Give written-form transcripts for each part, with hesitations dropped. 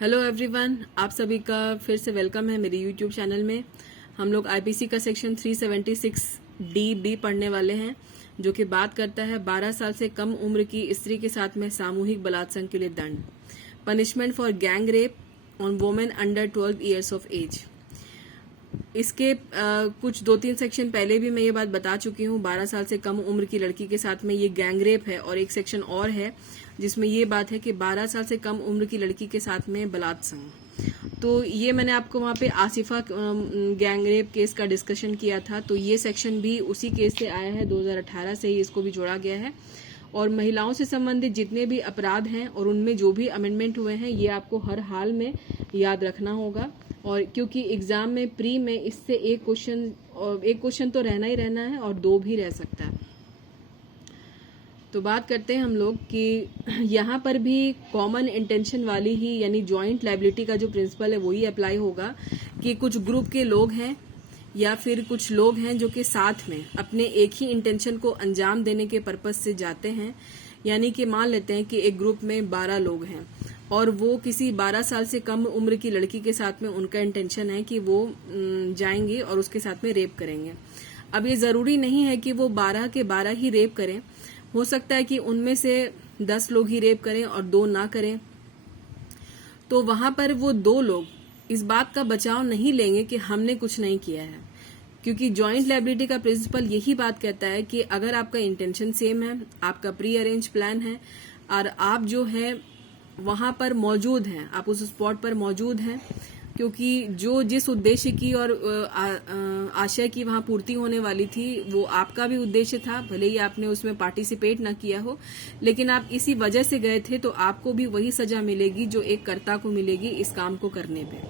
Hello everyone, आप सभी का फिर से वेलकम है मेरे यूट्यूब चैनल में। हम लोग आईपीसी का सेक्शन 376 डी बी पढ़ने वाले हैं, जो कि बात करता है 12 साल से कम उम्र की स्त्री के साथ में सामूहिक बलात्संग के लिए दंड, punishment for gang rape on women under 12 years of age. इसके कुछ 2-3 सेक्शन पहले भी मैं ये बात बता चुकी हूँ। 12 साल से कम उम्र की लड़की के साथ में ये गैंग रेप है, और एक सेक्शन और है जिसमें ये बात है कि 12 साल से कम उम्र की लड़की के साथ में बलात्संग। तो ये मैंने आपको वहाँ पे आसिफा गैंग रेप केस का डिस्कशन किया था, तो ये सेक्शन भी उसी केस से आया है, 2018 से ही इसको भी जोड़ा गया है। और महिलाओं से संबंधित जितने भी अपराध हैं और उनमें जो भी अमेंडमेंट हुए हैं, ये आपको हर हाल में याद रखना होगा। और क्योंकि एग्जाम में प्री में इससे एक क्वेश्चन तो रहना ही रहना है, और 2 भी रह सकता है। तो बात करते हैं हम लोग कि यहाँ पर भी कॉमन इंटेंशन वाली ही, यानी जॉइंट लायबिलिटी का जो प्रिंसिपल है वही अप्लाई होगा कि कुछ ग्रुप के लोग हैं या फिर कुछ लोग हैं जो कि साथ में अपने एक ही इंटेंशन को अंजाम देने के पर्पस से जाते हैं। यानी कि मान लेते हैं कि एक ग्रुप में 12 लोग हैं और वो किसी 12 साल से कम उम्र की लड़की के साथ में उनका इंटेंशन है कि वो जाएंगे और उसके साथ में रेप करेंगे। अब ये जरूरी नहीं है कि वो 12 के 12 ही रेप करें, हो सकता है कि उनमें से 10 लोग ही रेप करें और 2 ना करें। तो वहां पर वो 2 लोग इस बात का बचाव नहीं लेंगे कि हमने कुछ नहीं किया है, क्योंकि जॉइंट लायबिलिटी का प्रिंसिपल यही बात कहता है कि अगर आपका इंटेंशन सेम है, आपका प्री अरेंज प्लान है और आप जो है वहां पर मौजूद हैं, आप उस स्पॉट पर मौजूद हैं, क्योंकि जो जिस उद्देश्य की और आशय की वहां पूर्ति होने वाली थी वो आपका भी उद्देश्य था, भले ही आपने उसमें पार्टिसिपेट ना किया हो, लेकिन आप इसी वजह से गए थे, तो आपको भी वही सजा मिलेगी जो एक कर्ता को मिलेगी इस काम को करने पे।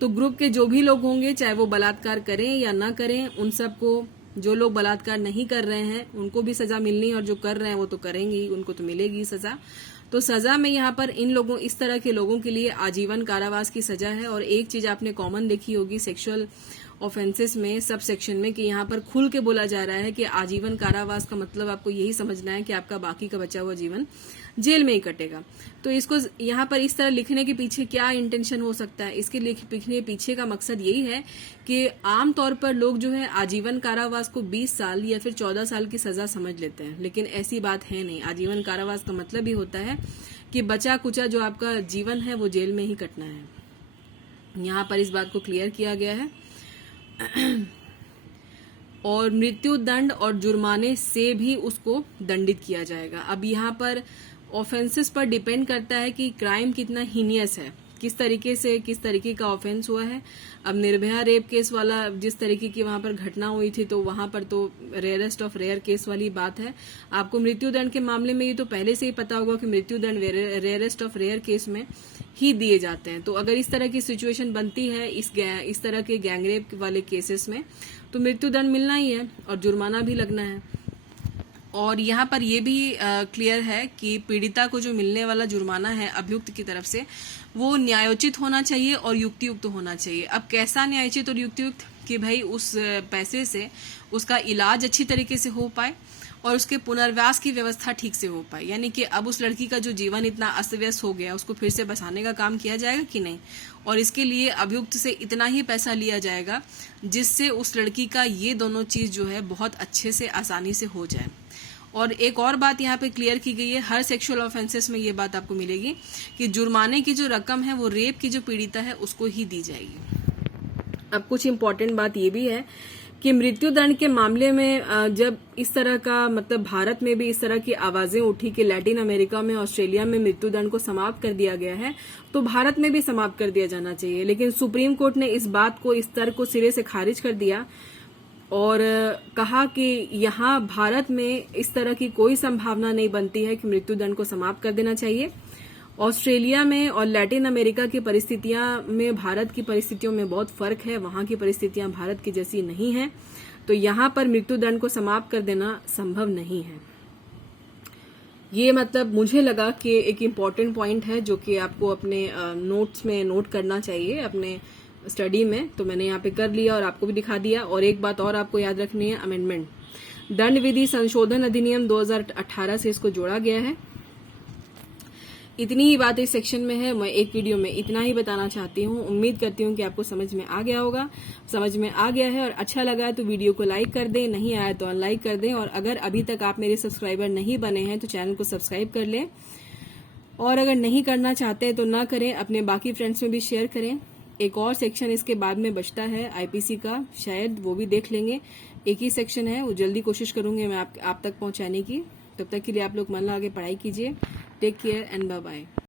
तो ग्रुप के जो भी लोग होंगे, चाहे वो बलात्कार करें या ना करें, उन सबको, जो लोग बलात्कार नहीं कर रहे हैं उनको भी सजा मिलनी, और जो कर रहे हैं वो तो करेंगे ही, उनको तो मिलेगी सजा। तो सजा में यहाँ पर इस तरह के लोगों के लिए आजीवन कारावास की सजा है। और एक चीज आपने कॉमन देखी होगी सेक्सुअल ऑफेंसेस में, सब सेक्शन में, कि यहाँ पर खुल के बोला जा रहा है कि आजीवन कारावास का मतलब आपको यही समझना है कि आपका बाकी का बचा हुआ जीवन जेल में ही कटेगा। तो इसको यहाँ पर इस तरह लिखने के पीछे क्या इंटेंशन हो सकता है? इसके लिखने के पीछे का मकसद यही है कि आमतौर पर लोग जो है आजीवन कारावास को 20 साल या फिर 14 साल की सजा समझ लेते हैं, लेकिन ऐसी बात है नहीं। आजीवन कारावास का मतलब ही होता है कि बचा कुचा जो आपका जीवन है वो जेल में ही कटना है। यहाँ पर इस बात को क्लियर किया गया है। और मृत्यु दंड और जुर्माने से भी उसको दंडित किया जाएगा। अब यहाँ पर ऑफेंसेस पर डिपेंड करता है कि क्राइम कितना हीनियस है, किस तरीके का ऑफेंस हुआ है। अब निर्भया रेप केस वाला जिस तरीके की वहां पर घटना हुई थी, तो वहां पर तो रेयरेस्ट ऑफ रेयर केस वाली बात है। आपको मृत्यु दंड के मामले में ये तो पहले से ही पता होगा कि मृत्यु दंड रेयरेस्ट ऑफ रेयर केस में ही दिए जाते हैं। तो अगर इस तरह की सिचुएशन बनती है इस तरह के गैंगरेप वाले केसेस में, तो मृत्यु दंड मिलना ही है और जुर्माना भी लगना है। और यहाँ पर यह भी क्लियर है कि पीड़िता को जो मिलने वाला जुर्माना है अभियुक्त की तरफ से, वो न्यायोचित होना चाहिए और युक्तियुक्त होना चाहिए। अब कैसा न्यायोचित और युक्तियुक्त? कि भाई उस पैसे से उसका इलाज अच्छी तरीके से हो पाए और उसके पुनर्वास की व्यवस्था ठीक से हो पाए। यानी कि अब उस लड़की का जो जीवन इतना अस्त व्यस्त हो गया, उसको फिर से बसाने का काम किया जाएगा कि नहीं, और इसके लिए अभियुक्त से इतना ही पैसा लिया जाएगा जिससे उस लड़की का ये दोनों चीज जो है बहुत अच्छे से आसानी से हो जाए। और एक और बात यहाँ पे क्लियर की गई है, हर सेक्सुअल ऑफेंसेस में ये बात आपको मिलेगी कि जुर्माने की जो रकम है वो रेप की जो पीड़िता है उसको ही दी जाएगी। अब कुछ इम्पोर्टेंट बात ये भी है कि मृत्यु दंड के मामले में जब इस तरह का, मतलब भारत में भी इस तरह की आवाजें उठी कि लैटिन अमेरिका में, ऑस्ट्रेलिया में मृत्यु दंड को समाप्त कर दिया गया है, तो भारत में भी समाप्त कर दिया जाना चाहिए। लेकिन सुप्रीम कोर्ट ने इस बात को, इस तर्क को सिरे से खारिज कर दिया और कहा कि यहाँ भारत में इस तरह की कोई संभावना नहीं बनती है कि मृत्यु दंड को समाप्त कर देना चाहिए। ऑस्ट्रेलिया में और लैटिन अमेरिका की परिस्थितियां में भारत की परिस्थितियों में बहुत फर्क है, वहां की परिस्थितियां भारत की जैसी नहीं है, तो यहाँ पर मृत्यु दंड को समाप्त कर देना संभव नहीं है। ये मतलब मुझे लगा कि एक इम्पॉर्टेंट पॉइंट है जो कि आपको अपने नोट्स में नोट करना चाहिए अपने स्टडी में, तो मैंने यहाँ पे कर लिया और आपको भी दिखा दिया। और एक बात और आपको याद रखनी है, अमेंडमेंट, दंड विधि संशोधन अधिनियम 2018 से इसको जोड़ा गया है। इतनी ही बात इस सेक्शन में है। मैं एक वीडियो में इतना ही बताना चाहती हूँ। उम्मीद करती हूँ कि आपको समझ में आ गया होगा। समझ में आ गया है और अच्छा लगा है तो वीडियो को लाइक कर दें, नहीं आया तो अनलाइक कर दें। और अगर अभी तक आप मेरे सब्सक्राइबर नहीं बने हैं तो चैनल को सब्सक्राइब कर लें, और अगर नहीं करना चाहते तो ना करें, अपने बाकी फ्रेंड्स में भी शेयर करें। एक और सेक्शन इसके बाद में बचता है आईपीसी का, शायद वो भी देख लेंगे। एक ही सेक्शन है, वो जल्दी कोशिश करूंगी मैं आप तक पहुंचाने की। तब तक के लिए आप लोग मन लगा के पढ़ाई कीजिए। Take care and bye bye.